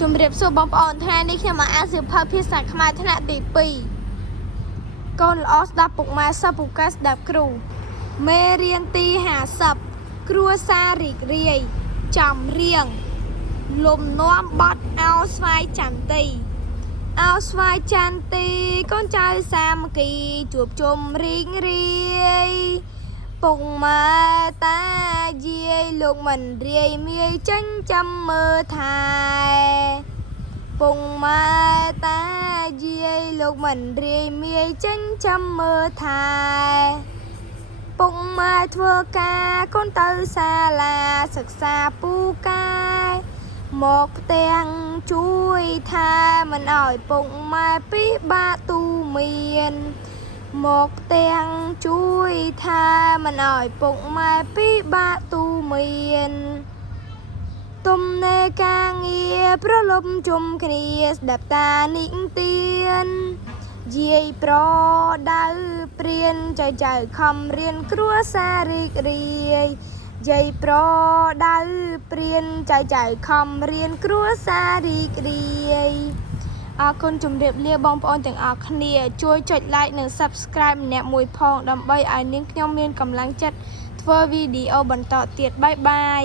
ជំរាបសួរបងប្អូនថ្ងៃនេះខ្ញុំមកអានសៀវភៅភាសាខ្មែរថ្នាក់ទី2កូនល្អស្ដាប់ពុកម៉ែសិស្សពូកែស្ដាប់គ្រូមេរៀនទី50គ្រួសាររីករាយចំរៀងលំនាំបទអោស្វាយចន្ទីអោស្វាយចន្ទីកូនចៅសាមគ្គីជួបជុំរីករាយពុកម៉ែតាយាយលោកមិនរាយមាយចិញ្ចឹមមើលថែពុកម៉ែតាយាយលោកមិនរាយមាយចិញ្ចឹមមើលថែពុកម៉ែធ្វើការកូនទៅសាលាសិក្សាពូកែមកផ្ទាំងជួយថែមិនអោយពុកម៉ែពិបាកទូមានមកផ្ទាំងជួយថែមិនអោយពុកម៉ែពិបាកទូមានទំនេរការងារប្រលប់ជុំគ្នាស្ដាប់តានិទានយាយប្រដៅព្រានចៅខំរៀនគ្រួសាររីករាយយាយប្រដៅព្រានចៅខំរៀនគ្រួសាររីករាយអរគុណជម្រាបលាបងប្អូនទាំងអស់គ្នាជួយចុច like និង subscribe ម្នាក់មួយផងដើម្បីឲ្យនាងខ្ញុំមានកម្លាំងចិត្តធ្វើវីដេអូបន្តទៀតបាយបាយ